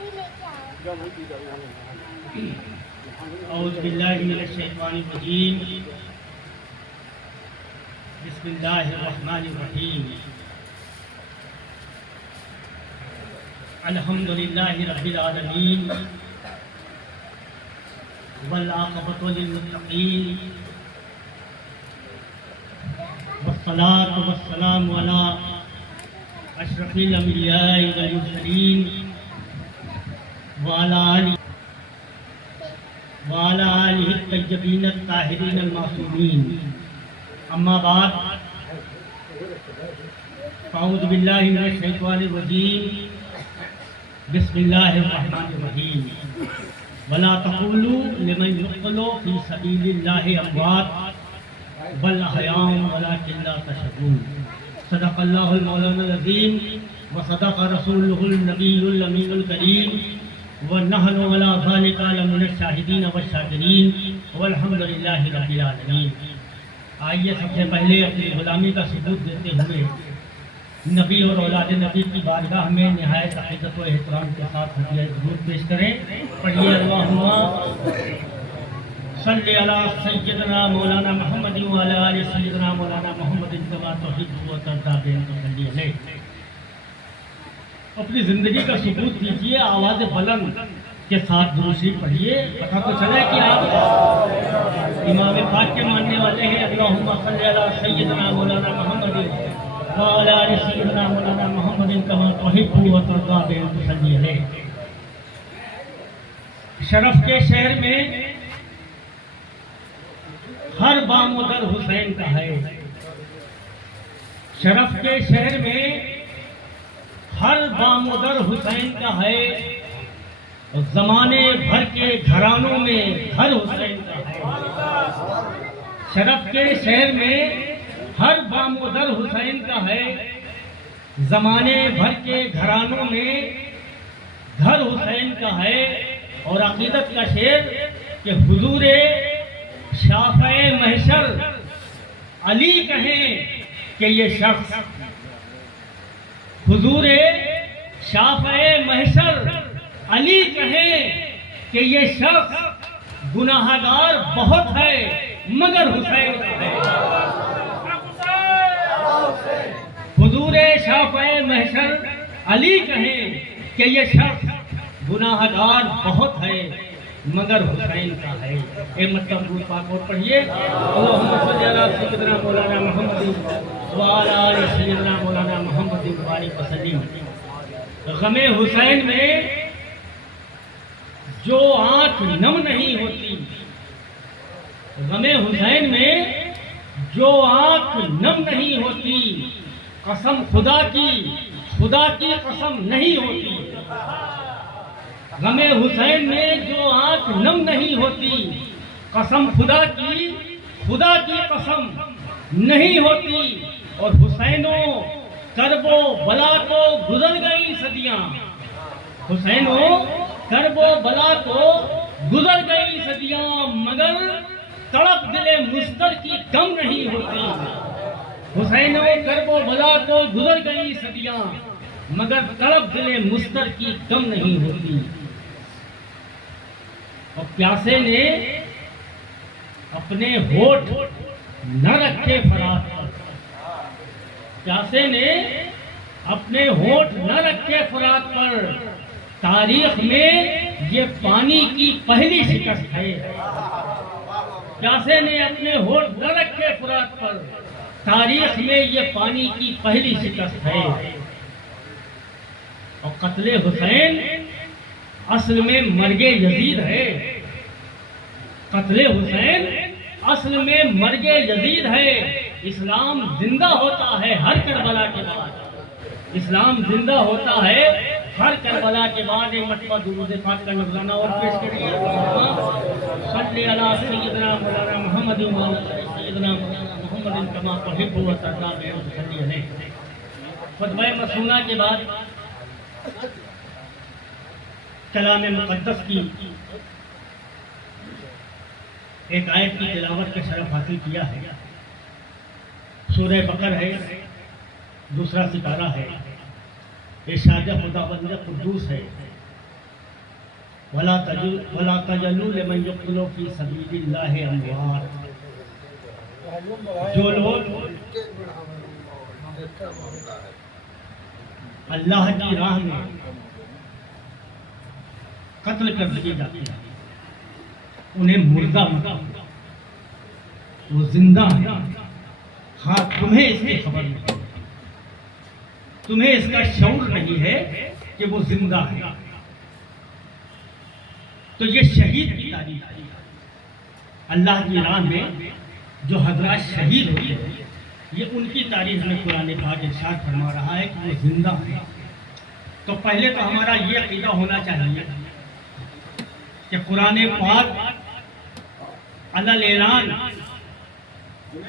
اعوذ باللہ من الشیطان الرجیم بسم اللہ الرحمن الرحیم الحمد للہ رب العالمین والعاقبۃ للمتقین والصلاة والسلام علی اشرف الانبیاء والمرسلین وعلی آلہ الطیبین الطاہرین المعصومین اما بعد اعوذ باللہ من الشیطان الرجیم بسم اللہ الرحمن الرحیم ولا تقولوا لمن يقتل في سبيل الله اموات بل احیاء ولكن لا تشعرون صدق اللہ المولانا العظیم وصدق رسوله النبی الامین الکریم ونحن على ذلك لمن الشاہدین والشاکرین والحمد للہ رب العالمین۔ آئیے سب سے پہلے اپنی غلامی کا ثبوت دیتے ہوئے نبی اور اولاد نبی کی بارگاہ میں نہایت عقیدت و احترام کے ساتھ ہدیہ درود پیش کریں۔ پڑھیے اللہم صلی علی سیدنا مولانا محمد وعلی آل سیدنا مولانا محمد کما تحب و ترضی بین صلی علیہ۔ اپنی زندگی کا ثبوت دیجیے، آواز بلند کے ساتھ درود شریف پڑھیے۔ پتہ تو چلے کہ آپ امام پاک کے ماننے والے ہیں۔ اللہم صلی علی سیدنا مولانا محمد وعلی آل سیدنا مولانا محمد کما تحب و ترضی بین صلی علیہ۔ شرف کے شہر میں ہر بام و در حسین کا ہے۔ شرف کے شہر میں ہر بام و در حسین کا ہے، زمانے بھر کے گھرانوں میں گھر حسین کا ہے۔ شرف کے شہر میں ہر بام و در حسین کا ہے، زمانے بھر کے گھرانوں میں گھر حسین کا ہے۔ اور عقیدت کا شعر کہ حضور شافع محشر علی کہیں کہ یہ شخص، حضور شافع محشر علی کہیں کہ یہ شخص گناہگار بہت ہے مگر حسین کا ہے۔ حضور شافع محشر علی کہیں کہ یہ شخص گناہگار بہت ہے مگر حسین کا ہے۔ اے مطلب درود پاک اور پڑھیے۔ اللہم صلی علی سیدنا مولانا محمد وعلی آل سیدنا مولانا محمد وبارک وسلم۔ غم حسین میں جو آنکھ نم نہیں ہوتی، غم حسین میں جو آنکھ نم نہیں ہوتی، قسم خدا کی قسم نہیں ہوتی۔ غم حسین میں جو آنکھ نم نہیں ہوتی، قسم خدا کی قسم نہیں ہوتی۔ اور حسینوں کرب و بلا کو گزر گئی صدیاں، حسینوں کرب و بلا کو گزر گئی صدیاں، مگر تڑپ دل مضطر کی کم نہیں ہوتی۔ حسینوں کرب و بلا کو گزر گئی صدیاں، مگر تڑپ دل مضطر کی کم نہیں ہوتی۔ اور پیاسے نے اپنے ہونٹ نہ رکھے فرات پر، پیاسے نے اپنے ہونٹ نہ رکھے فرات پر، تاریخ میں یہ پانی کی پہلی شکست ہے۔ پیاسے نے اپنے ہونٹ نہ رکھے فرات پر، تاریخ میں یہ پانی کی پہلی شکست ہے۔ اور قتل حسین اصل میں مرگ یزید ہے، قتل حسین اصل میں مرگ یزید ہے۔ اسلام زندہ ہوتا ہے ہر کربلا کے بعد، اسلام زندہ ہوتا ہے ہر کربلا کے بعد۔ ایک مرتبہ درود پاک کا نذرانہ اور پیش کریے۔ صلی علی سیدنا مولانا محمد وعلی سیدنا مولانا محمد کما تحب و ترضی بین صلی علیہ۔ خطبہ مسنونہ کے بعد کلام مقدس کی ایک آیت کی تلاوت کا شرف حاصل کیا ہے۔ سورہ بقر ہے، دوسرا ستارہ ہے، ارشاد خداوند قدوس ہے۔ ولا تجلوا لمن يقتل في سبيل الله اموات. جو لوگ اللہ کی راہ میں قتل کر دیے جاتے ہیں انہیں مردہ مت کہو، وہ زندہ ہے. ہاں تمہیں اس کی خبر نہیں، تمہیں اس کا شعور نہیں ہے کہ وہ زندہ ہے. تو یہ شہید کی تاریخ ہے. اللہ کی راہ میں جو حضرات شہید ہوتے ہیں یہ ان کی تاریخ میں قرآن پاک ارشاد فرما رہا ہے کہ وہ زندہ ہے. تو پہلے تو ہمارا یہ عقیدہ ہونا چاہیے کہ قرآن پاک علی اعلان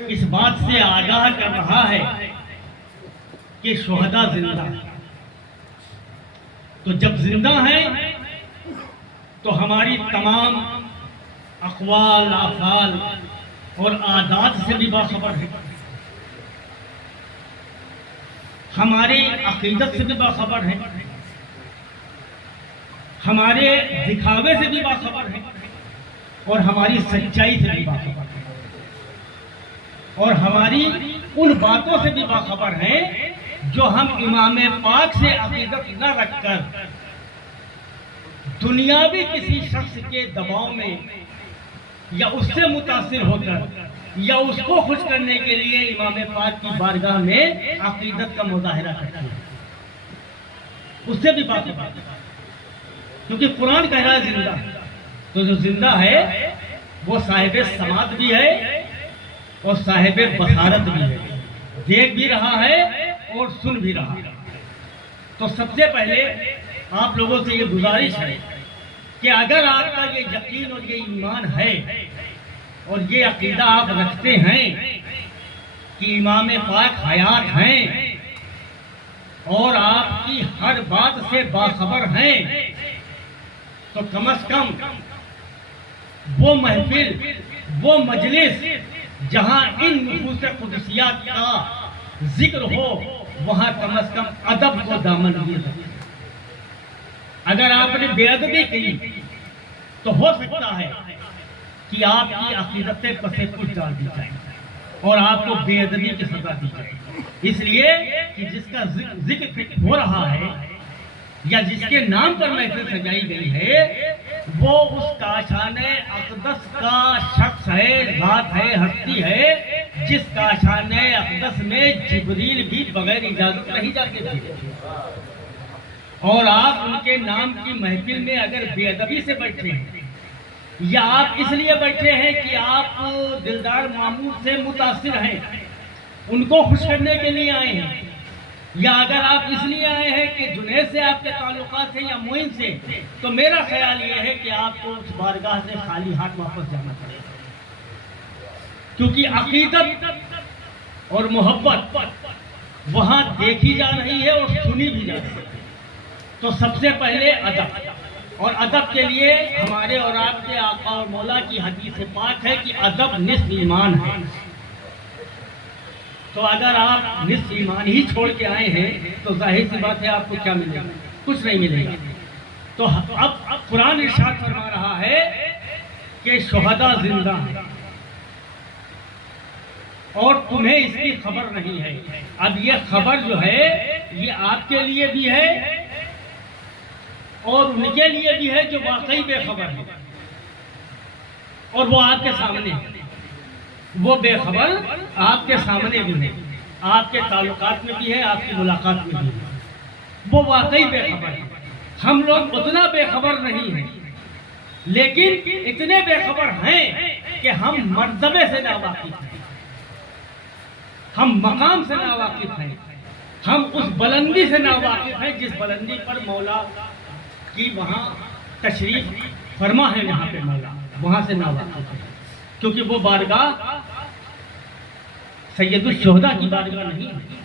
اس بات سے آگاہ کر رہا ہے کہ شہداء زندہ ہیں. تو جب زندہ ہیں تو ہماری تمام اقوال، افعال اور عادات سے بھی باخبر ہے، ہماری عقیدت سے بھی باخبر ہے، ہمارے دکھاوے سے بھی باخبر ہے، اور ہماری سچائی سے بھی باخبر ہے، اور ہماری ان باتوں سے بھی باخبر ہے جو ہم امام پاک سے عقیدت نہ رکھ کر دنیاوی کسی شخص کے دباؤ میں یا اس سے متاثر ہو کر یا اس کو خوش کرنے کے لیے امام پاک کی بارگاہ میں عقیدت کا مظاہرہ کرتے ہیں، اس سے بھی بات ہے. کیونکہ قرآن کہہ رہا ہے زندہ ہے، تو جو زندہ ہے وہ صاحب سماعت بھی ہے اور صاحب بصارت بھی ہے، دیکھ بھی رہا ہے اور سن بھی رہا ہے. تو سب سے پہلے آپ لوگوں سے یہ گزارش ہے کہ اگر آپ کا یہ یقین اور یہ ایمان ہے اور یہ عقیدہ آپ رکھتے ہیں کہ امام پاک حیات ہیں اور آپ کی ہر بات سے باخبر ہیں، تو کم از کم وہ محفل، وہ مجلس جہاں ان نفوس قدسیات کا ذکر ہو وہاں کم از کم ادب کو دامن دیے رکھیں. اگر آپ نے بے ادبی کی تو ہو سکتا ہے کہ آپ کی عقیدت سے پسے کچھ ڈال دی جائے اور آپ کو بے ادبی کی سزا دی جائے. اس لیے کہ جس کا ذکر ہو رہا ہے یا جس کے نام پر محفل سجائی گئی ہے وہ اس کاشان اقدس کا شخص ہے، ذات ہے، ہستی ہے، جس کاشان اقدس میں جبریل بھی بغیر اجازت نہیں جاتے تھے. اور آپ ان کے نام کی محفل میں اگر بے ادبی سے بیٹھے ہیں یا آپ اس لیے بیٹھے ہیں کہ آپ دلدار مامور سے متاثر ہیں، ان کو خوش کرنے کے لیے آئے ہیں، یا اگر آپ اس لیے آئے ہیں کہ جنید سے آپ کے تعلقات ہیں یا معین سے، تو میرا خیال یہ ہے کہ آپ کو اس بارگاہ سے خالی ہاتھ واپس جانا پڑے گا. کیونکہ عقیدت اور محبت وہاں دیکھی جا رہی ہے اور سنی بھی جا رہی ہے. تو سب سے پہلے ادب، اور ادب کے لیے ہمارے اور آپ کے آقا اور مولا کی حدیث پاک ہے کہ ادب نصف ایمان ہے. تو اگر آپ نصف ایمان ہی چھوڑ کے آئے ہیں تو ظاہر سی بات ہے آپ کو کیا ملے گا؟ کچھ نہیں ملے گا. تو اب قرآن ارشاد فرما رہا ہے کہ شہداء زندہ ہیں اور تمہیں اس کی خبر نہیں ہے. اب یہ خبر جو ہے یہ آپ کے لیے بھی ہے اور ان کے لیے بھی ہے جو واقعی بے خبر ہے، اور وہ آپ کے سامنے ہے. وہ بے خبر آپ کے سامنے بھی ہے، آپ کے تعلقات میں بھی ہے، آپ کی ملاقات میں بھی ہے. وہ واقعی بے خبر ہے. ہم لوگ اتنا بے خبر نہیں ہیں، لیکن اتنے بے خبر ہیں کہ ہم مرتبے سے ناواقف ہیں، ہم مقام سے ناواقف ہیں، ہم اس بلندی سے ناواقف ہیں جس بلندی پر مولا کی وہاں تشریف فرما ہے. وہاں پہ مولا وہاں سے ناواقف ہے، کیونکہ وہ بارگاہ سید الشہداء کی بارگاہ نہیں ہے،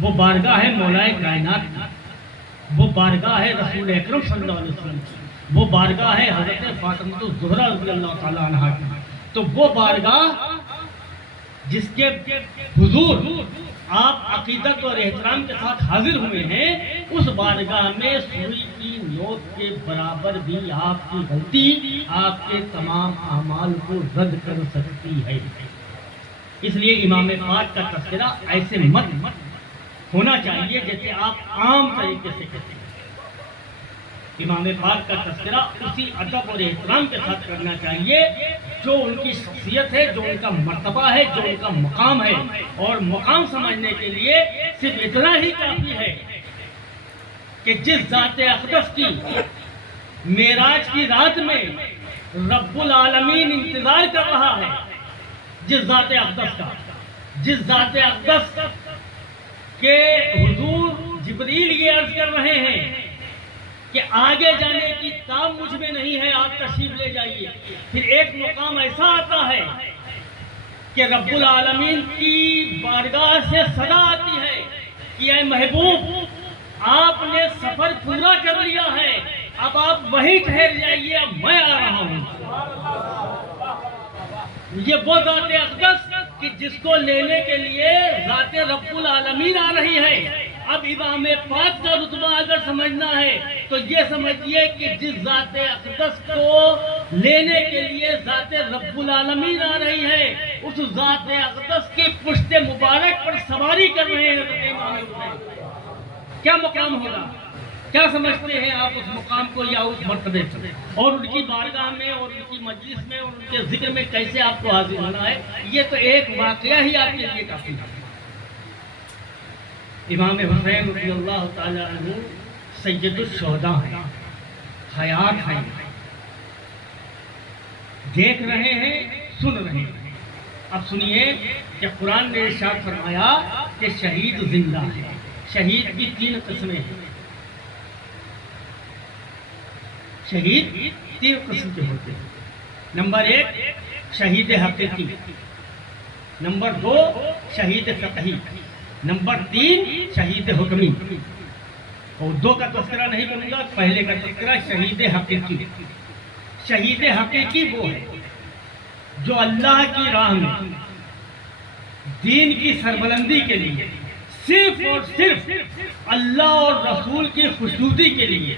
وہ بارگاہ ہے مولا کائنات کی، وہ بارگاہ ہے رسول اکرم صلی اللہ علیہ وسلم کی، وہ بارگاہ ہے حضرت فاطمہ الزہرا رضی اللہ تعالیٰ عنہا کی. تو وہ بارگاہ جس کے حضور آپ عقیدت اور احترام کے ساتھ حاضر ہوئے ہیں، اس بارگاہ میں سوئی کی نوک کے برابر بھی آپ کی غلطی آپ کے تمام اعمال کو رد کر سکتی ہے۔ اس لیے امام پاک کا تذکرہ ایسے مت ہونا چاہیے جیسے آپ عام طریقے سے کہتے ہیں۔ امام پاک کا تذکرہ اسی ادب اور احترام کے ساتھ کرنا چاہیے جو ان کی شخصیت ہے، جو ان کا مرتبہ ہے، جو ان کا مقام ہے۔ اور مقام سمجھنے کے لیے صرف اتنا ہی کافی ہے کہ جس ذات اقدس کی معراج کی رات میں رب العالمین انتظار کر رہا ہے، جس ذات اقدس کا، جس ذات اقدس کے حضور جبریل یہ عرض کر رہے ہیں کہ آگے جانے کی کام مجھ میں نہیں ہے، آپ تشریف لے جائیے۔ پھر ایک مقام ایسا آتا ہے کہ رب العالمین کی بارگاہ سے صدا آتی ہے کہ اے محبوب، آپ نے سفر پورا کر لیا ہے، اب آپ وہیں ٹھہر جائیے، اب میں آ رہا ہوں۔ یہ وہ ذات اقدس کہ جس کو لینے کے لیے ذات رب العالمین آ رہی ہے۔ اب امام پاک کا رتبہ اگر سمجھنا ہے تو یہ سمجھیے کہ جس ذات اقدس کو لینے کے لیے ذات رب العالمین آ رہی ہے، اس ذات اقدس کی پشت مبارک پر سواری کر رہے ہیں امام حسین۔ کیا مقام ہوگا؟ کیا سمجھتے ہیں آپ اس مقام کو یا اس مرتبے سے؟ اور ان کی بارگاہ میں اور ان کی مجلس میں اور ان کے ذکر میں کیسے آپ کو حاضر ہونا ہے؟ یہ تو ایک واقعہ ہی آپ کے لیے کافی ہے۔ امام حسین رضی اللہ تعالیٰ عنہ سید الشہداء ہیں، حیات ہیں، دیکھ رہے ہیں، سن رہے ہیں۔ اب سنیے کہ قرآن نے ارشاد فرمایا کہ شہید زندہ ہے۔ شہید کی 3 قسمیں ہیں۔ شہید 3 قسم کے ہوتے ہیں۔ نمبر 1 شہید حقیقی، نمبر 2 شہید فقہی، نمبر 3 شہید حکمی۔ اور 2 کا تذکرہ نہیں کروں گا، پہلے کا تذکرہ شہید حقیقی۔ شہید حقیقی وہ ہے جو اللہ کی راہ میں دین کی سربلندی کے لیے صرف اور صرف اللہ اور رسول کی خوشنودی کے لیے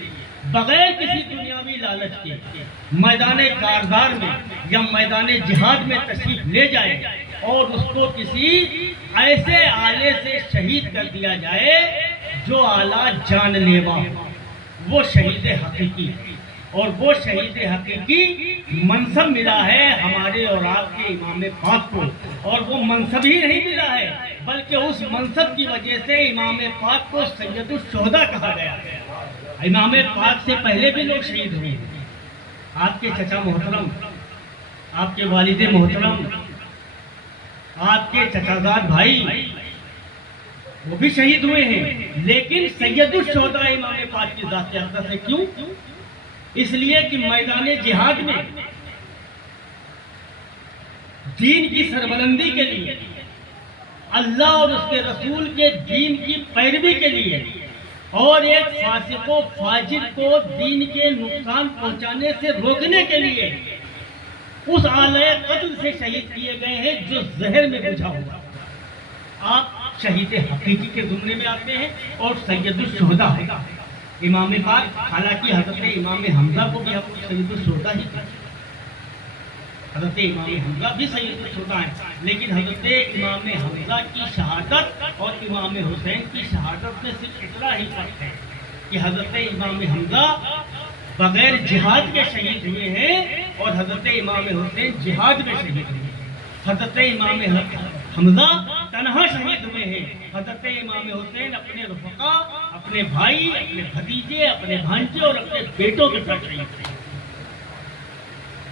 بغیر کسی دنیاوی لالچ کے میدان کارزار میں یا میدان جہاد میں تشریف لے جائے اور اس کو کسی ایسے آلے سے شہید کر دیا جائے جو آلہ جان لیوا، وہ شہید حقیقی۔ اور وہ شہید حقیقی منصب ملا ہے ہمارے اور آپ کے امام پاک کو، اور وہ منصب ہی نہیں ملا ہے بلکہ اس منصب کی وجہ سے امام پاک کو سید الشہداء کہا گیا ہے۔ امام پاک سے پہلے بھی لوگ شہید ہوئے ہیں۔ آپ کے چچا محترم، آپ کے والد محترم، آپ کے چچازاد بھائی، وہ بھی شہید ہوئے ہیں، لیکن سید الشہداء امام پاک کی ذات اقدس ہے۔ کیوں؟ اس لیے کہ میدان جہاد میں دین کی سربلندی کے لیے، اللہ اور اس کے رسول کے دین کی پیروی کے لیے، اور ایک فاسق و فاجر کو دین کے نقصان پہنچانے سے روکنے کے لیے اس آلہ قتل سے شہید کیے گئے ہیں جو زہر میں بجھا ہوا۔ آپ شہید حقیقی کے زمرے میں آتے ہیں اور سید الشہداء ہے۔ امام پاک، حالانکہ حضرت امام حمزہ کو بھی ہم سید الشہداء ہی کہتے ہیں، حضرت امام حمزہ بھی سید الشہداء ہیں، لیکن حضرت امام حمزہ کی شہادت اور امام حسین کی شہادت میں صرف اتنا ہی فرق ہے کہ حضرت امام حمزہ بغیر جہاد کے شہید ہوئے ہیں اور حضرت امام حسین جہاد میں شہید ہوئے ہیں۔ حضرت امام حمزہ تنہا شہید ہوئے ہیں، حضرت امام حسین اپنے رفقا، اپنے بھائی، اپنے بھتیجے، اپنے بھانجے اور اپنے بیٹوں کے ساتھ شہید ہوئے ہیں۔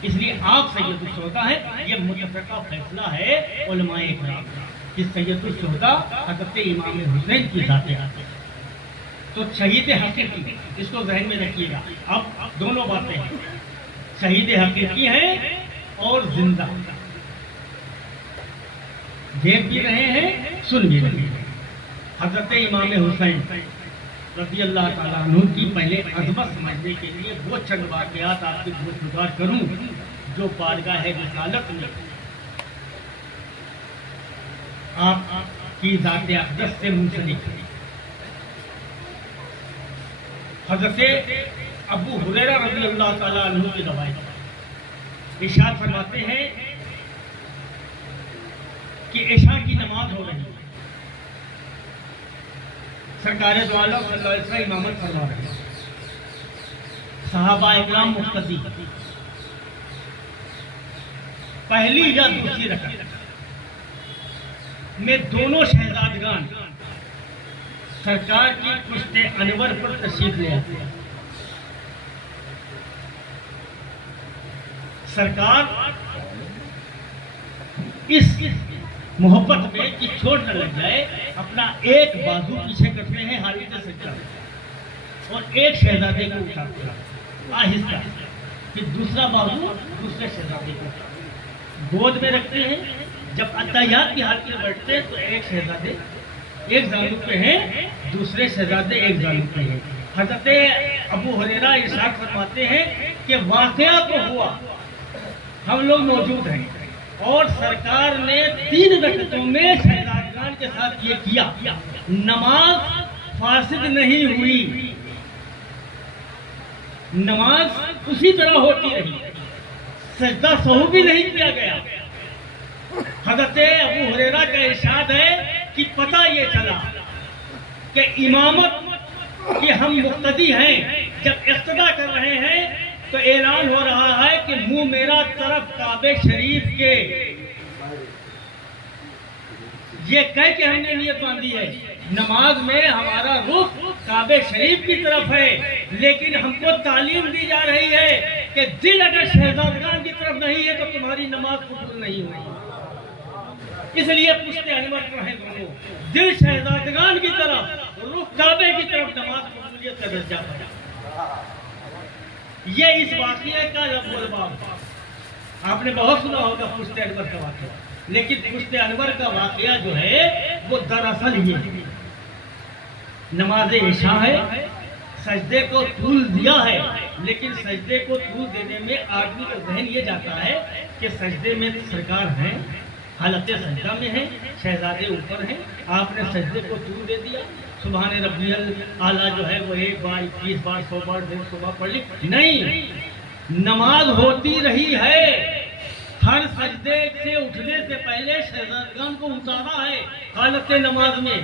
اس لیے آپ سید الشہداء ہیں۔ یہ متفقہ فیصلہ ہے علماء اکرام کا کہ سید الشہداء حضرت امام حسین کی ذات ہے۔ تو شہید حقیقی، اس کو ذہن میں رکھیے گا۔ اب دونوں باتیں ہیں، شہید حقیقی ہیں اور زندہ، دیکھ بھی رہے ہیں، سن بھی رہے ہیں۔ حضرت امام حسین رضی اللہ تعالیٰ عنہ کی پہلے عظمت سمجھنے کے لیے وہ چند واقعات آپ کی گزار کروں جو بارگاہ رسالت میں آپ کی ذات اقدس سے منسلک ہے۔ حضرت ابو ہریرہ رضی اللہ تعالیٰ عنہ کی روایت، ارشاد فرماتے ہیں کہ عشاء کی نماز ہو رہی ہے، سرکار دو عالم صلی اللہ علیہ وسلم امامت فرما رہے ہیں، صحابہ اکرام مقتدی، پہلی یا دوسری رکعت میں دونوں شہزادگان سرکار کی پشت انور پر تشریف لے آتے ہیں۔ سرکار اس محبت میں کہ چوٹ نہ لگ جائے اپنا ایک بازو پیچھے کرتے ہیں حالت سجدہ اور ایک شہزادے کو اٹھاتے ہیں آہستہ، پھر دوسرا بازو دوسرے شہزادے کو گود میں رکھتے ہیں۔ جب اتحیات کی حالت میں بیٹھتے ہیں تو ایک شہزادے ایک زانو پہ ہیں، دوسرے شہزادے ایک زانو پہ ہیں۔ حضرت ابو ہریرہ ارشاد فرماتے ہیں کہ واقعہ تو ہوا، ہم لوگ موجود ہیں، اور سرکار نے 3 رکعتوں میں شہزادگان کے ساتھ یہ کیا، نماز فاسد نہیں ہوئی، نماز اسی طرح ہوتی رہی، سجدہ سہو بھی نہیں کیا گیا۔ حضرت ابو ہریرہ کا ارشاد ہے کہ پتہ یہ چلا کہ امامت کہ ہم مقتدی ہیں، جب اقتدا کر رہے ہیں تو اعلان ہو رہا ہے کہ منہ میرا طرف کعبہ شریف کے، یہ کہہ کے ہم نے نیت باندھی ہے نماز میں ہمارا رخ کعبہ شریف کی طرف ہے، لیکن ہم کو تعلیم دی جا رہی ہے کہ دل اگر شہزادگان کی طرف نہیں ہے تو تمہاری نماز قبول نہیں ہوئی، اس لیے پشت انور پر ہیں دونوں، دل شہزادگان کی طرف، رخ کعبے کی طرف، نماز قبولیت کا درجہ پایا۔ یہ اس واقعے کا لب و لباب آپ نے بہت سنا ہوگا پشت انور کا واقعہ، لیکن پشت انور کا واقعہ جو ہے وہ دراصل یہ نماز عشاء ہے، سجدے کو طول دیا ہے، لیکن سجدے کو طول دینے میں آدمی کا ذہن یہ جاتا ہے کہ سجدے میں سرکار ہیں، حالت سجدہ میں ہیں، شہزادے اوپر ہیں، آپ نے سجدے کو طول دے دیا، سبحان ربی الاعلیٰ جو ہے وہ 1 بار 21 بار 100 بار 150 بار پڑھ لی، نہیں، نماز ہوتی رہی ہے، ہر سجدے سے اٹھنے سے پہلے شہزادگان کو اتارا ہے حالت نماز میں،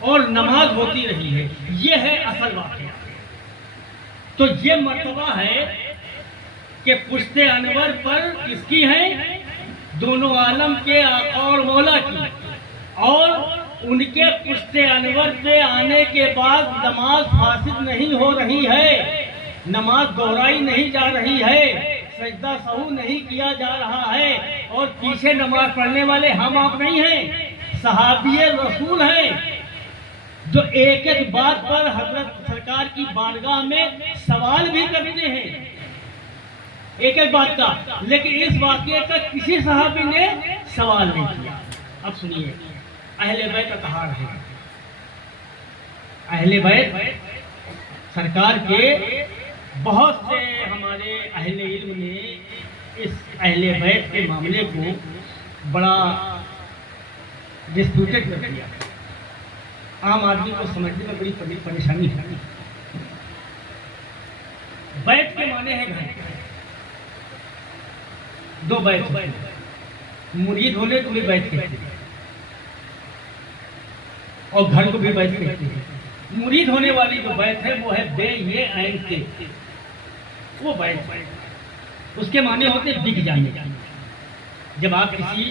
اور نماز ہوتی رہی ہے، یہ ہے اصل واقعہ۔ تو یہ مرتبہ ہے کہ پشت انور پر کس کی ہے؟ دونوں عالم کے آقا اور مولا کی، اور ان کے پشت انور پہ آنے کے بعد نماز فاسد نہیں ہو رہی ہے، نماز دہرائی نہیں جا رہی ہے، سجدہ سہو نہیں کیا جا رہا ہے، اور پیچھے نماز پڑھنے والے ہم آپ نہیں ہیں، صحابی رسول ہیں جو ایک ایک بات پر حضرت سرکار کی بارگاہ میں سوال بھی کرتے ہیں، ایک ایک بات کا، لیکن اس واقعے کا کسی صحابی نے سوال نہیں کیا۔ اب سنیے، اہل بیت اطہار ہیں، اہل بیت سرکار کے بہت سے ہمارے اہل علم نے اس اہل بیت کے معاملے کو بڑا ڈسپیوٹڈ کر دیا، عام آدمی کو سمجھنے میں بڑی پریشانی ہے۔ بیت کے معنی ہے گھر، 2 بیت، مرید ہونے کو بھی بیت کہتے ہیں اور گھر کو بھی بیت کہتے ہیں۔ مرید ہونے والی جو بیت ہے وہ ہے بے یہ عین کے، وہ بیت، اس کے معنی ہوتے ہیں بک جانے۔ جب آپ کسی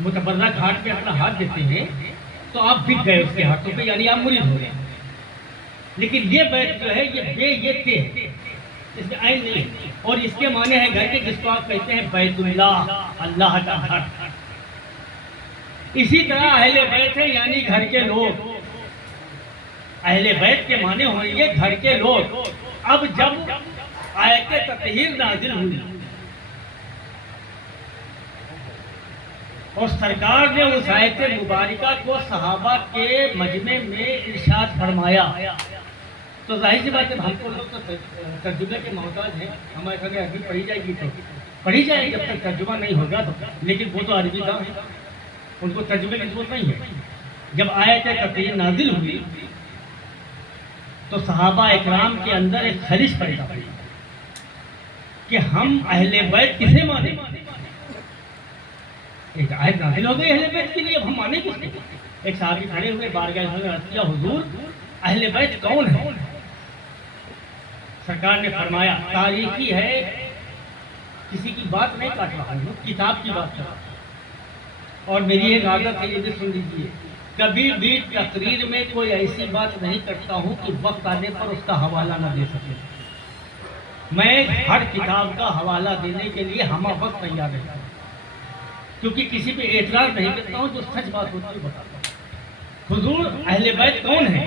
متبرک ہاتھ پہ اپنا ہاتھ دیتے ہیں تو آپ بک گئے اس کے ہاتھوں پہ، یعنی آپ مرید ہو گئے۔ لیکن یہ بیت جو ہے یہ بے یہ تے ہے، اس میں عین نہیں ہے، اور اس کے معنی ہے گھر کے، جس کو آپ کہتے ہیں بیت اللہ، اللہ کا گھر۔ اسی طرح اہل بیت ہے یعنی گھر کے لوگ، اہل بیت کے معنی ہوں گے گھر کے لوگ۔ اب جب آیت تطہیر نازل ہوئی اور سرکار نے اس آیت مبارکہ کو صحابہ کے مجمع میں ارشاد فرمایا تو ظاہر سی بات ہے ہم کو لوگ تو ترجمے کے محتاج ہیں، ہمارے گھر میں عربی پڑھی جائے گی تو پڑھی جائے گی، جب تک ترجمہ نہیں ہوگا تو، لیکن وہ تو عربی کا ہے، ان کو ترجمے کی ضرورت نہیں ہے۔ جب آیت تطہیر نازل ہوئی تو صحابہ اکرام کے اندر ایک خلش پیدا ہوئی کہ ہم اہل بیت کسے مانیں. ایک آیت نازل ہو گئی اہل بیت کے لیے، اب ہم مانیں کس کو؟ ایک صحابی کھڑے ہوئے بارگاہ میں عرض کیا حضور اہل بیت کون ہے؟ سرکار نے فرمایا تاریخی ہے، کسی کی بات نہیں کاٹ رہا ہوں، کتاب کی بات کر رہا ہوں. اور میری ایک عادت ہے، یہ بھی سن لیجیے، کبھی بھی تقریر میں کوئی ایسی بات نہیں کرتا ہوں کہ وقت آنے پر اس کا حوالہ نہ دے سکے. میں ہر کتاب کا حوالہ دینے کے لیے ہمہ وقت تیار رہتا ہوں، کیونکہ کسی پہ اعتراض نہیں کرتا ہوں، جو سچ بات ہوتی ہے بتاتا ہوں. حضور اہل بیت کون ہے؟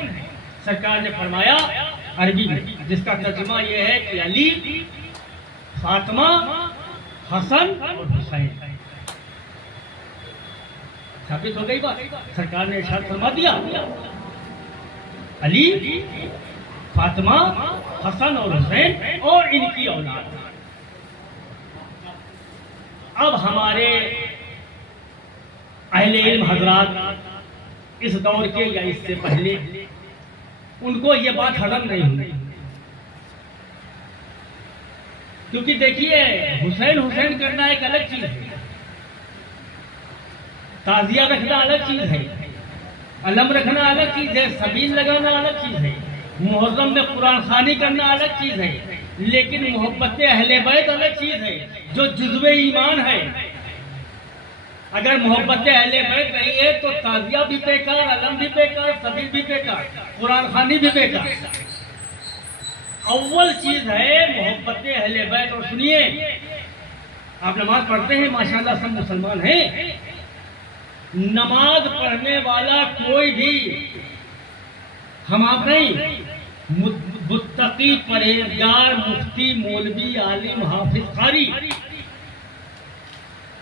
سرکار نے فرمایا عربی میں، جس کا ترجمہ یہ ہے کہ علی، فاطمہ، حسن اور حسین. ثابت ہو گئی بات. سرکار نے ارشاد فرما دیا علی، فاطمہ، حسن اور حسین اور ان کی اولاد. اب ہمارے اہل علم حضرات اس دور کے یا اس سے پہلے ان کو یہ بات ہضم نہیں ہوئی، کیونکہ دیکھیے حسین کرنا ایک الگ چیز ہے، تعزیہ رکھنا الگ چیز ہے، علم رکھنا الگ چیز ہے، سبیل لگانا الگ چیز ہے، محرم میں قرآن خوانی کرنا الگ چیز ہے، لیکن محبت اہل بیت الگ چیز ہے جو جزو ایمان ہے. اگر محبت اہل بیت نہیں ہے تو تعزیہ بھی بیکار، علم بھی بیکار، سبیل بھی بیکار، قرآن خوانی بھی بیکار. اول چیز ہے محبت اہل بیت. اور سنیے، آپ نماز پڑھتے ہیں ماشاءاللہ، سب مسلمان ہیں، نماز پڑھنے والا کوئی بھی ہم آپ نہیں، متقی، پرہیزگار، مفتی، مولوی، عالم، حافظ، قاری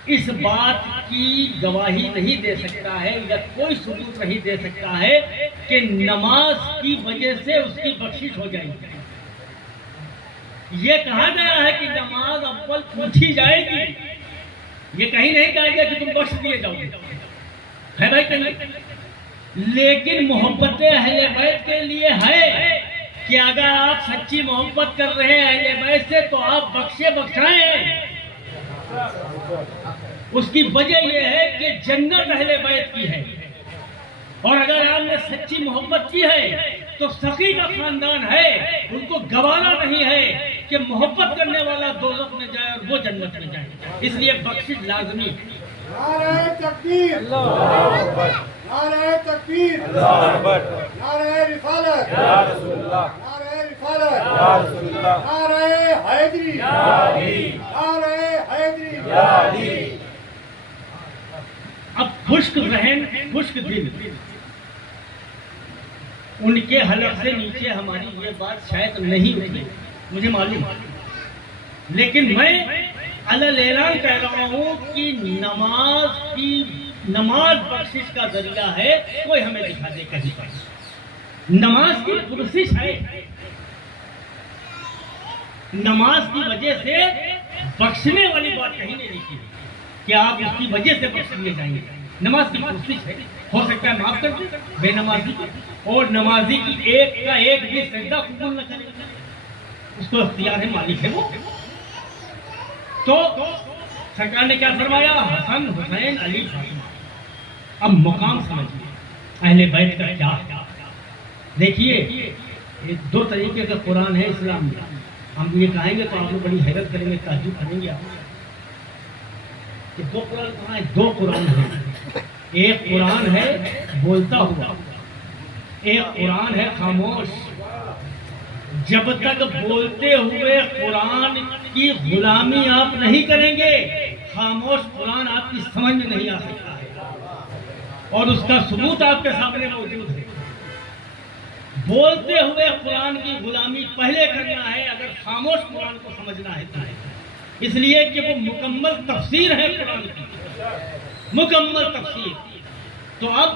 اس بات کی گواہی نہیں دے سکتا ہے یا کوئی ثبوت نہیں دے سکتا ہے کہ نماز کی وجہ سے اس کی بخشش ہو جائے گی. یہ کہا گیا ہے کہ نماز اول پوچھی جائے گی، یہ کہیں نہیں کہا گیا کہ تم بخش دیے جاؤ گے، ہے بھائی کہیں. لیکن محبت اہل بیت کے لیے ہے کہ اگر آپ سچی محبت کر رہے ہیں اہل بیت سے تو آپ بخشائیں. اس کی وجہ یہ ہے کہ جنت اہل بیت کی ہے، اور اگر آپ نے سچی محبت کی ہے تو سخی کا خاندان ہے، ان کو گوارا نہیں ہے کہ محبت کرنے والا دوزخ میں جائے اور وہ جنت میں جائے. اس لیے بخشش لازمی ہے. نعرہ تکبیر، نعرہ تکبیر، نعرہ رسالت، نعرہ رسالت، نعرہ حیدری، نعرہ حیدری. اب خشک ذہن، خشک دل، ان کے حلق سے نیچے ہماری یہ بات شاید نہیں اتری، مجھے معلوم ہے، لیکن میں علل اعلان کہہ رہا ہوں کہ نماز بخشش کا ذریعہ ہے. کوئی ہمیں دکھا دے کہیں پر نماز کی پرسش ہے، نماز کی وجہ سے بخشنے والی بات کہیں نہیں لکھی کہ آپ اس کی وجہ سے بخش لیے جائیں گے. نماز کی پرسش ہے، ہو سکتا ہے معاف کر دیں بے نمازی کو، اور نمازی کی ایک کا ایک بھی سجدہ قبول نہ کرے، اس کو اختیار ہے، مالک ہے وہ. تو سرکار نے کیا فرمایا؟ حسن، حسین، علی، فاطمہ. اب مقام سمجھیے اہل بیت کا کیا ہے. دیکھیے دو طریقے کا قرآن ہے اسلام میں. ہم یہ کہیں گے تو آپ لوگ بڑی حیرت کریں گے، تعجب کریں گے آپ کہ دو قرآن کہاں ہے. دو قرآن ہیں، ایک قرآن ہے بولتا ہوا، ایک قرآن ہے خاموش. جب تک بولتے ہوئے قرآن کی غلامی آپ نہیں کریں گے، خاموش قرآن آپ کی سمجھ میں نہیں آ سکتا ہے، اور اس کا ثبوت آپ کے سامنے موجود ہے. بولتے ہوئے قرآن کی غلامی پہلے کرنا ہے اگر خاموش قرآن کو سمجھنا ہے. اس لیے کہ وہ مکمل تفسیر ہے قرآن کی، مکمل تفسیر. تو اب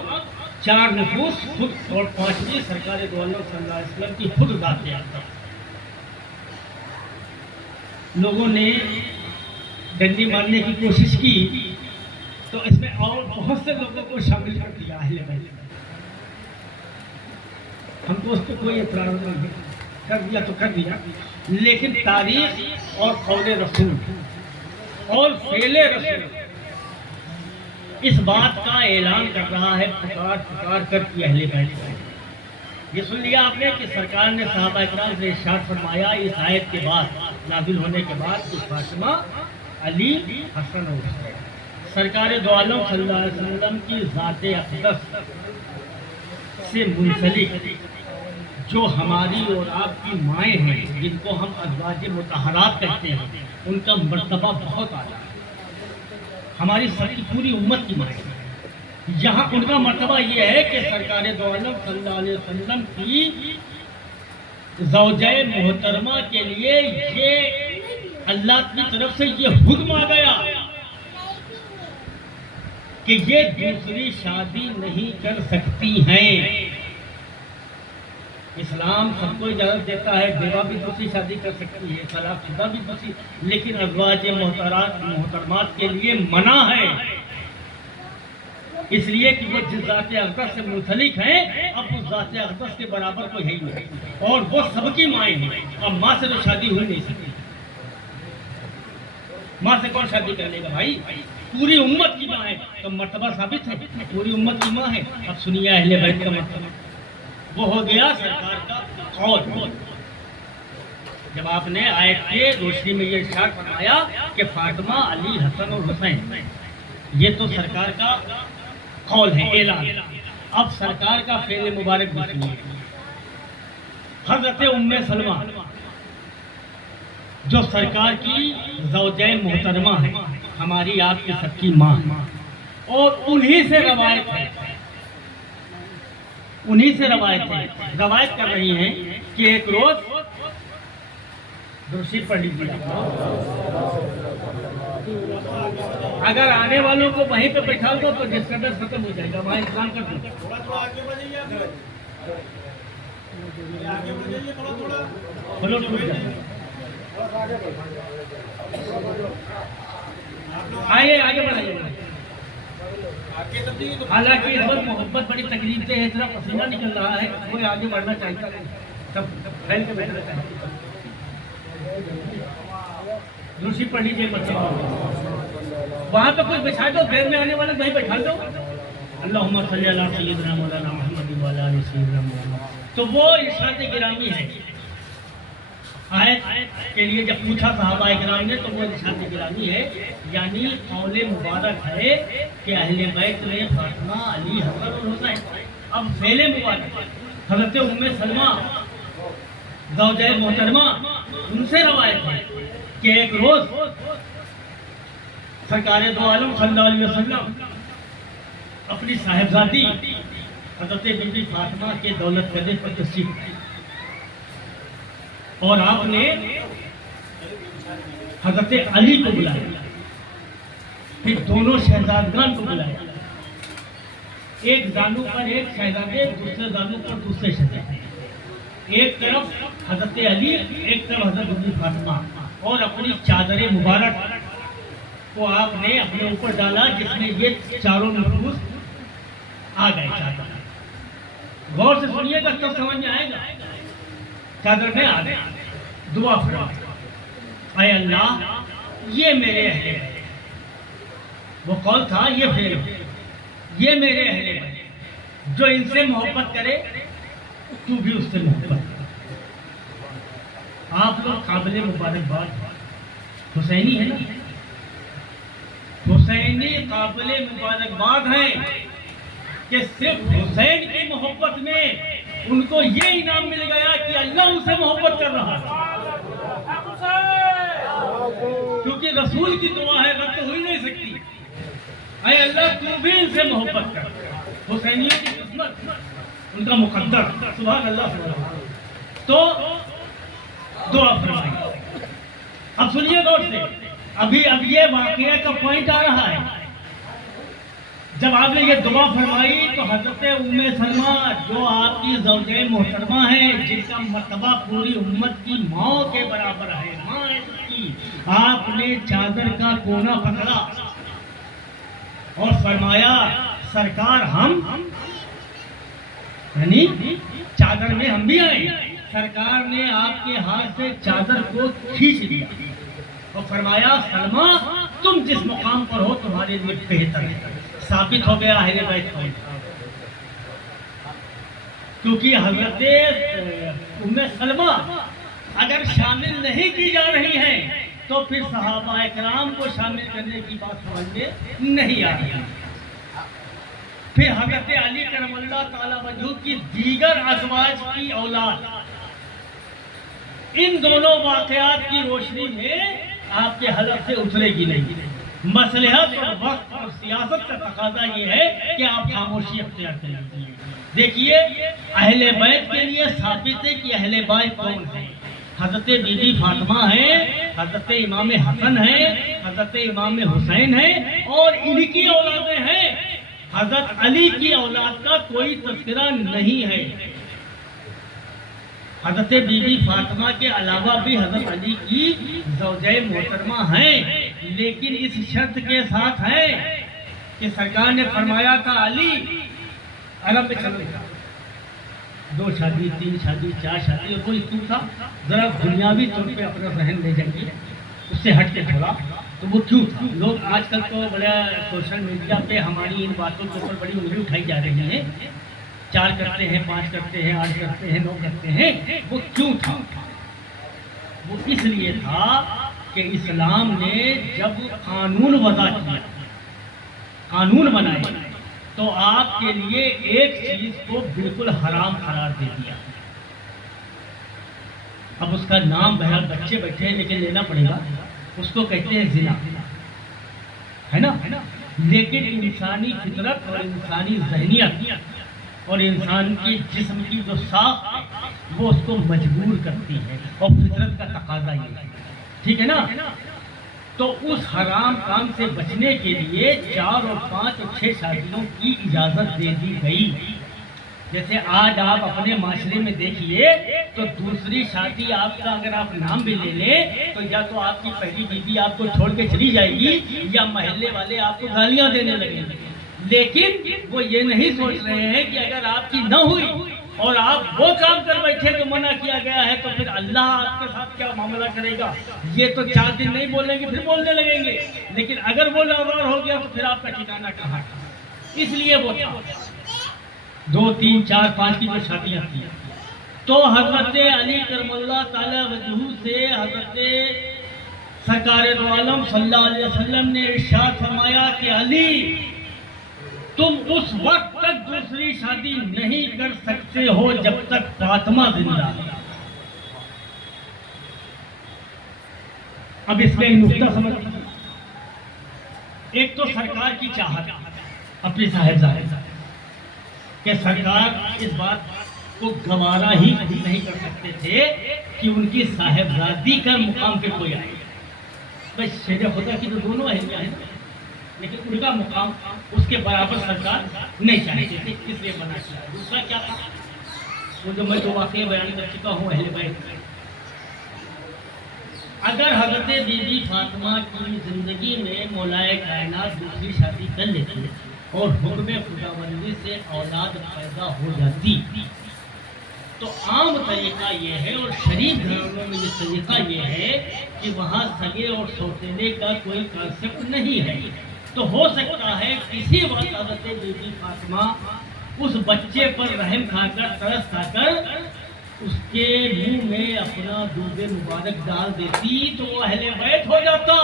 چار نفوس خود اور پانچویں سرکار دو عالم صلی اللہ علیہ وسلم کی خود ذات یافتہ. لوگوں نے ڈنڈی مارنے کی کوشش کی تو اس میں اور بہت سے لوگوں کو شامل کر دیا اہل بیت. ہم کو اس پہ کوئی اعتراض نہیں ہے، کر دیا تو کر دیا، لیکن تاریخ اور قول رسول اور فعل رسول اس بات کا اعلان کر رہا ہے پکار کر کہ اہل بیت کو یہ سن لیا آپ نے کہ سرکار نے صحابہ اکرام سے ارشاد فرمایا اس آیت کے بعد نازل ہونے کے بعد کہ فاطمہ، علی، حسن اور حسین سرکار دو عالم صلی اللہ علیہ وسلم کی ذات اقدس سے منسلک جو ہماری اور آپ کی مائیں ہیں جن کو ہم ازواج مطہرات کہتے ہیں ان کا مرتبہ بہت اعلیٰ ہے، ہماری سب کی پوری امت کی مائیں ہیں، یہاں ان کا مرتبہ یہ ہے کہ سرکار دو عالم صلی اللہ علیہ وسلم کی زوجہ محترمہ کے لیے یہ اللہ کی طرف سے یہ حکم آ گیا کہ یہ دوسری شادی نہیں کر سکتی ہیں۔ اسلام سب کو اجازت دیتا ہے، بیوہ بھی دوسری شادی کر سکتی ہے، طلاق شدہ بھی دوسری، لیکن ازواج محترمات کے لیے منع ہے، اس لیے کہ وہ جس ذات اقدس سے منسلک ہیں اب اس ذات اقدس کے برابر کوئی ہے ہی نہیں، اور وہ سب کی مائیں ہیں، اب ماں سے تو شادی ہوئی نہیں سکتی، ماں سے کون شادی کر لے گا بھائی؟ پوری امت کی ماں ہے، تو مرتبہ ثابت ہے، پوری امت کی ماں ہے۔ اب سنیے اہل بیت کا مرتبہ، وہ ہو گیا سرکار کا قول، جب آپ نے آیت کے روشنی میں یہ ارشاد فرمایا کہ فاطمہ، علی، حسن اور حسین، یہ تو سرکار کا قول ہے، اعلان۔ اب سرکار کا فعل مبارک بھی سنیے۔ حضرت ام سلمہ جو سرکار کی زوجہ محترمہ ہے، ہماری آپ کی سب کی ماں، اور انہی سے روایت ہے، انہی سے روایت کر رہی ہیں کہ ایک روز درشی پڑھ لیجیے، اگر آنے والوں کو وہیں پہ بٹھا دو تو ڈسٹربنس ختم ہو جائے گا، وہاں انتظام کر دو، فلو ٹوٹ جائے گا۔ آئیے آگے بڑھائیے۔ حالانکہ اس وقت محبت بڑی تکلیف سے ہے، اتنا پسینہ نکل رہا ہے، کوئی آگے بڑھنا چاہتا ہے، سب پھیل کے بیٹھنا چاہتے ہیں۔ دوسری پڑھ لیجیے بچے، وہاں پہ کچھ بچھا دو، دیر میں آنے والے وہیں بٹھا دو، اللہم صلی علی سیدنا مولانا محمد وعلی آل سیدنا مولانا۔ تو وہ ارشاد گرامی ہے، آیت کے لیے جب پوچھا صحابہ اکرام نے تو وہ ارشاد گرامی ہے، یعنی قول مبارک ہے کہ اہل بیت میں فاطمہ، علی، حسن اور حسین۔ اب فعل مبارک حضرت ام سلمہ زوجہ محترمہ، ان سے روایت ہے کہ ایک روز سرکار دو عالم صلی اللہ علیہ وسلم اپنی صاحبزادی حضرت بی بی فاطمہ کے دولت قدر پر تشریف لائے، اور آپ نے حضرت علی کو بلایا، پھر دونوں شہزادگان کو بلایا، ایک زانو پر ایک شہزادے، دوسرے زانو پر دوسرے شہزادے، ایک طرف حضرت علی، ایک طرف حضرت بی بی فاطمہ، اور اپنی چادر مبارک کو آپ نے اپنے اوپر ڈالا جس میں یہ چاروں نفوس آ گئے چادر۔ غور سے سنیے گا تب سمجھ میں آئے گا، چادر میں آ گئے، دعا فرمائے، اے اللہ یہ میرے اہل ہیں، وہ قول تھا یہ فعل، یہ میرے اہل ہیں، جو ان سے محبت کرے تو بھی اس سے محبت کرے۔ آپ لوگ قابل مبارکباد حسینی ہے نا، حسینی قابل مبارکباد ہیں کہ صرف حسین کی محبت میں ان کو یہ انعام مل گیا کہ اللہ ان سے محبت کر رہا ہے، کیونکہ رسول کی دعا ہے، رد ہو ہی نہیں سکتی، اے اللہ تو بھی ان سے محبت کر۔ حسینیوں کی قسمت، ان کا مقدر، سبحان اللہ سبحان اللہ۔ تو دعا فرمائی۔ اب سنیے غور سے، ابھی اب یہ واقعہ کا پوائنٹ آ رہا ہے۔ جب آپ نے یہ دعا فرمائی تو حضرت ام سلمہ جو آپ کی زوجہ محترمہ ہیں، جن کا مرتبہ پوری امت کی ماں کے برابر ہے، ماں ہے اس کی، آپ نے چادر کا کونا پکڑا اور فرمایا سرکار ہم یعنی چادر میں ہم بھی آئے. سرکار نے آپ کے ہاتھ سے چادر کو کھینچ لیا اور فرمایا سلمہ تم جس مقام پر ہو تمہارے لیے بہتر ہے. ثابت ہو گیا اہل بیت کون. کیونکہ حضرت ام سلمہ اگر شامل نہیں کی جا رہی ہیں تو پھر صحابہ اکرام کو شامل کرنے کی بات سمجھ میں نہیں آ رہی. پھر حضرت علی کرم اللہ تعالی وجہ کی دیگر ازواج کی اولاد، ان دونوں واقعات کی روشنی میں آپ کے حلق سے اترے گی نہیں. مصلحت اور وقت اور سیاست کا تقاضا یہ ہے کہ آپ خاموشی اختیار کریں. دیکھیے اہل بیت کے لیے ثابت ہے کہ اہل بیت کون ہیں. حضرت بی بی فاطمہ ہیں، حضرت امام حسن ہیں، حضرت امام حسین ہیں اور ان کی اولادیں ہیں. حضرت علی کی اولاد کا کوئی تذکرہ نہیں ہے. حضرت بی بی فاطمہ کے علاوہ بھی حضرت علی کی زوجہ محترمہ ہیں، لیکن اس شرط کے ساتھ ہیں کہ سرکار نے فرمایا تھا علی عرب میں چلو 2 شادی 3 شادی 4 شادی اور کوئی کیوں تھا ذرا دنیاوی طور پہ اپنا ذہن لے جائیے اس سے ہٹ کے تھوڑا. تو وہ کیوں تھا؟ لوگ آج کل تو بڑا سوشل میڈیا پہ ہماری ان باتوں کے اوپر بڑی انگلی اٹھائی جا رہی ہیں. 4 کرتے ہیں 5 کرتے ہیں 8 کرتے ہیں 9 کرتے ہیں. وہ کیوں تھا؟ وہ اس لیے تھا کہ اسلام نے جب قانون وضع کیا، قانون بنائے، تو آپ کے لیے ایک چیز کو بالکل حرام قرار دے دیا. اب اس کا نام بہرحال بچے بیٹھے ہیں لیکن لینا پڑے گا. اس کو کہتے ہیں زنا، ہے نا. لیکن انسانی فطرت اور انسانی ذہنیت اور انسان کے جسم کی جو ساخت ہے وہ اس کو مجبور کرتی ہے اور فطرت کا تقاضا یہ ہے. ٹھیک ہے نا. تو اس حرام کام سے بچنے کے لیے 4 اور 5 اور 6 شادیوں کی اجازت دے دی گئی. جیسے آج آپ اپنے معاشرے میں دیکھیے تو دوسری شادی آپ کا اگر آپ نام بھی لے لیں تو یا تو آپ کی پہلی بیوی آپ کو چھوڑ کے چلی جائے گی یا محلے والے آپ کو گالیاں دینے لگیں گے. لیکن وہ یہ نہیں سوچ رہے ہیں کہ اگر آپ کی نہ ہوئی اور آپ وہ کام کر بیٹھے جو منع کیا گیا ہے تو پھر اللہ آپ کے ساتھ کیا معاملہ کرے گا. یہ تو 4 دن نہیں بولیں گے پھر بولنے لگیں گے. لیکن اگر وہ لاوار ہو گیا تو پھر آپ کا ٹھکانہ کہاں. اس لیے وہ 2 3 4 5 کی جو شادیاں تھیں تو حضرت علی کرم اللہ تعالی وجہ سے حضرت سرکار دو عالم صلی اللہ علیہ وسلم نے ارشاد فرمایا کہ علی تم اس وقت تک دوسری شادی نہیں کر سکتے ہو جب تک فاطمہ زندہ ہے. اب اس میں ایک نقطہ سمجھ، ایک تو سرکار کی چاہت اپنی صاحبزادی کہ سرکار اس بات کو گوارا ہی نہیں کر سکتے تھے کہ ان کی صاحبزادی کا مقام پہ کوئی آئے. بس شہر خدا کی تو دونوں اہلیہ ہیں لیکن ان کا مقام اس کے برابر سرکار نہیں چاہتے تھے، اس لیے بنا کیا. دوسرا کیا تھا وہ جو میں 2 واقعے بیان کر چکا ہوں اہل بیت. اگر حضرت بی بی فاطمہ کی زندگی میں مولائے کائنات دوسری شادی کر لیتی اور حکم خداوندی سے اولاد پیدا ہو جاتی تو عام طریقہ یہ ہے اور شریف گھرانوں میں یہ طریقہ یہ ہے کہ وہاں سگے اور سوتیلے کا کوئی کانسیپٹ نہیں ہے. تو ہو سکتا ہے کسی وقت حضرت بی بی فاطمہ اس بچے پر رحم کھا کر ترس کھا کر اس کے منہ میں اپنا دودھ مبارک ڈال دیتی تو وہ اہل بیت ہو جاتا.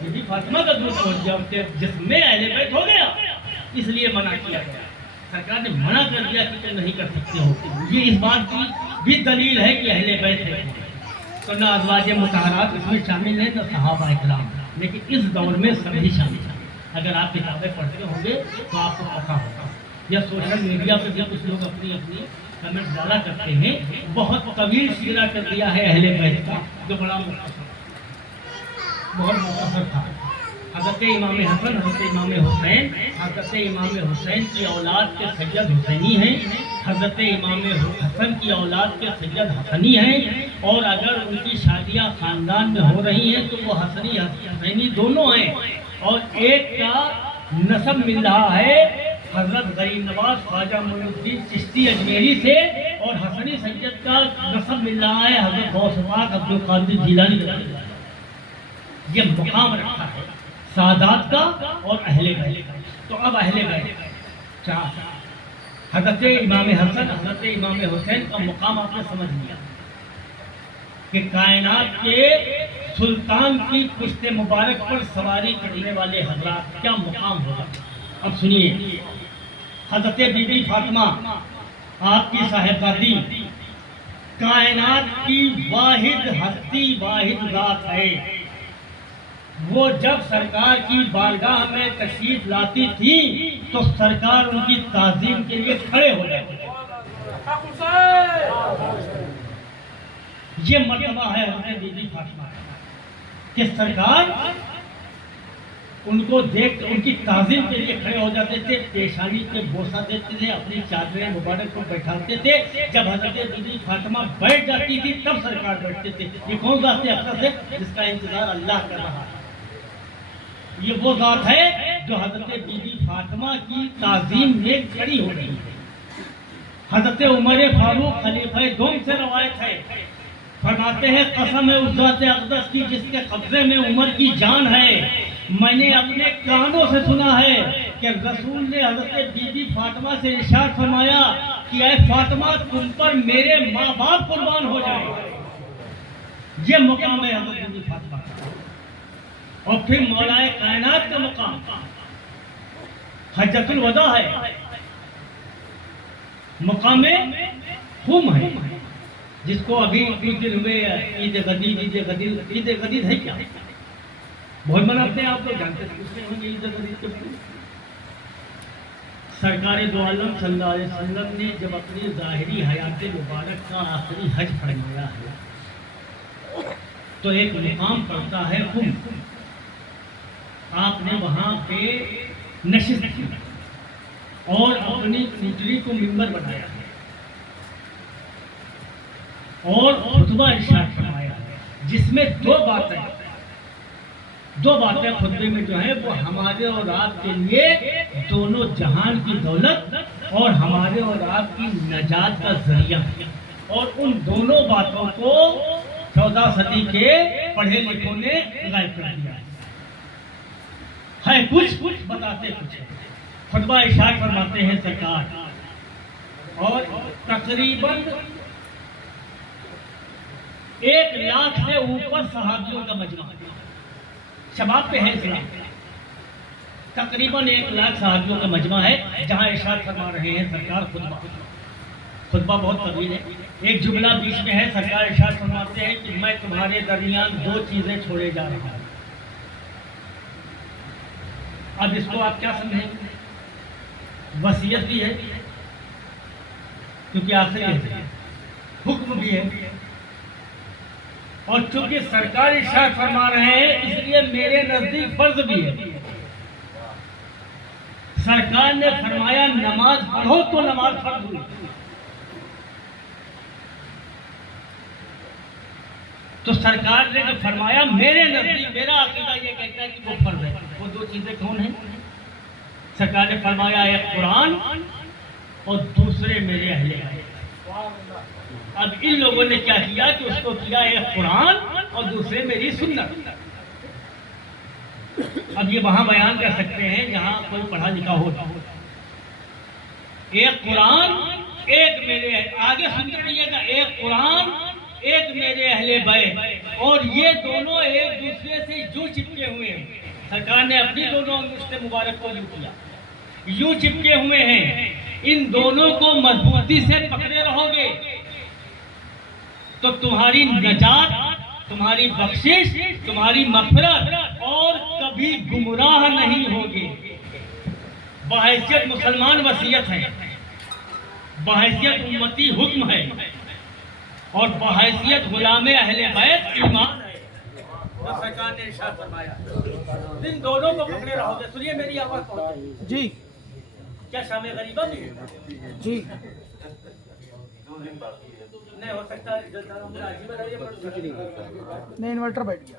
بی بی فاطمہ کا دودھ پہنچ گیا جس میں اہل بیت ہو گیا، اس لیے منع کیا گیا. سرکار نے منع کر دیا کہ تم نہیں کر سکتے ہو. یہ اس بات کی بھی دلیل ہے کہ اہل بیت ہے. تو نہ ازواج مطہرات اس میں شامل ہیں نہ صحابہ اکرام، لیکن اس دور میں سبھی شامل ہیں. اگر آپ کتابیں پڑھتے ہوں گے تو آپ کو پتہ ہوگا. یا سوشل میڈیا پہ بھی کچھ لوگ اپنی کمنٹ ڈالا کرتے ہیں. بہت طویل سیرہ کر دیا ہے اہل بیت کا جو بڑا بہت مختصر تھا. حضرت امام حسن، حضرت امام حسین، حضرت امام حسین کی اولاد کے سید حسینی ہیں، حضرت امام حسن کی اولاد کے سید حسنی ہیں. اور اگر ان کی شادیاں خاندان میں ہو رہی ہیں تو وہ حسنی حسینی دونوں ہیں. اور ایک کا نسب مل رہا ہے حضرت غریب نواز خواجہ معین الدین چشتی اجمیری سے، اور حسنی سید کا نسب مل رہا ہے حضرت غوث پاک عبد القادر جیلانی کا۔ یہ مقام رکھا ہے سادات کا اور اہل بیت کا۔ تو اب اہل بیت چار، حضرت امام حسن، حضرت امام حسین کا مقام آپ نے سمجھ لیا کہ کائنات کے سلطان کی پشت مبارک پر سواری کرنے والے حضرات کیا مقام ہوگا۔ اب سنیے، حضرت بی بی فاطمہ آپ کی صاحبزادی کائنات کی واحد ہستی، واحد ذات ہے۔ وہ جب سرکار کی بارگاہ میں تشریف لاتی تھی تو سرکار ان کی تعظیم کے لیے کھڑے ہو جاتے تھے۔ یہ مرتبہ ہے حضرت بی بی فاطمہ کہ سرکار ان کو دیکھ ان کی تعظیم کے لیے کھڑے ہو جاتے تھے، پیشانی پہ بوسہ دیتے تھے، اپنی چادریں مبارک کو بیٹھاتے تھے۔ جب حضرت بی بی فاطمہ بیٹھ جاتی تھی تب سرکار بیٹھتے تھے۔ یہ کون ذات اقدس ہے جس کا انتظار اللہ کر رہا ہے؟ یہ وہ ذات ہے جو حضرت بی بی فاطمہ کی تعظیم میں کھڑی ہو رہی ہے۔ حضرت عمر فاروق خلیفہ دوم سے روایت ہے، فرماتے ہیں قسم ہے اس ذات اقدس کی جس کے قبضے میں عمر کی جان ہے، میں نے اپنے کانوں سے سنا ہے کہ رسول نے حضرت بی بی فاطمہ سے ارشاد فرمایا کہ اے فاطمہ تم پر میرے ماں باپ قربان ہو جائے۔ یہ مقام ہے حضرت بی بی فاطمہ کا۔ اور پھر مولا کائنات کا مقام حجۃ الوداع ہے، مقام خم ہے، جس کو ابھی کچھ دن ہوئے عید غدیر، عید غدیر ہے کیا؟ بہت مناتے ہیں، آپ لوگ جانتے ہیں اس میں ہوں گے عید غدیر کے بارے۔ سرکار دو عالم صلی اللہ علیہ وسلم نے جب اپنی ظاہری حیات مبارک کا آخری حج فرمایا ہے تو ایک مقام پڑتا ہے خم۔ آپ نے وہاں پہ نشست کی اور اپنی اونٹنی کو منبر بنایا ہے اور خطبہ ارشاد فرمایا ہے، جس میں دو باتیں خطبے میں جو ہیں وہ ہمارے اور آپ کے لیے دونوں جہان کی دولت اور ہمارے اور آپ کی نجات کا ذریعہ ہے۔ اور ان دونوں باتوں کو 14 صدی کے پڑھے لکھوں نے غائب کر دیا ہے کچھ بتاتے کچھ ہے۔ خطبہ ارشاد فرماتے ہیں سرکار، اور تقریباً 1 لاکھ سے اوپر صحابیوں کا مجمع، شباب پہ ہے اسلام، تقریباً 1 لاکھ صحابیوں کا مجمع ہے جہاں ارشاد فرما رہے ہیں سرکار خطبہ بہت طویل ہے، ایک جملہ بیچ میں ہے، سرکار ارشاد فرماتے ہیں کہ میں تمہارے درمیان 2 چیزیں چھوڑے جا رہا ہوں۔ اب اس کو آپ کیا سمجھیں گے؟ وصیت بھی ہے کیونکہ آخری ہے، حکم بھی ہے، اور چونکہ سرکار ارشاد فرما رہے ہیں اس لیے میرے نزدیک فرض بھی ہے۔ سرکار نے فرمایا نماز پڑھو تو نماز فرض ہوئی، تو سرکار نے جو فرمایا میرے نزدیک، میرا عقیدہ یہ کہتا ہے کہ وہ فرض ہے۔ وہ 2 چیزیں کون ہیں؟ سرکار نے فرمایا ایک قرآن اور دوسرے میرے اہل بیت۔ اب ان لوگوں نے کیا کیا کہ اس کو کیا ایک قرآن اور دوسرے میری سنت۔ اب یہ وہاں بیان کر سکتے ہیں جہاں کوئی پڑھا لکھا ہوتا ہو، ایک قرآن ایک میرے، آگے سنتے رہیے گا، ایک قرآن ایک میرے اہل بیت، اور یہ دونوں ایک دوسرے سے یوں چپکے ہوئے ہیں۔ سرکار نے اپنی دونوں انگشتیں مبارک کو یوں کیا، یوں چپکے ہوئے ہیں، ان دونوں کو مضبوطی سے پکڑے رہو گے تو تمہاری نجات، تمہاری بخشش، تمہاری مغفرت، اور کبھی گمراہ نہیں ہوگے۔ بحیثیت مسلمان وصیت ہے، بحیثیت امتی حکم ہے، اور بحیثیت غلام اہل بیت ایمان ہے۔ اور سرکار نے ارشاد فرمایا ان دونوں کو پکڑے رہو گے۔ سنیے میری آواز پہنچ جی، کیا شام غریبہ بھی ہے؟ جی نہیں ہو سکتا، نہیں انورٹر بیٹھ گیا۔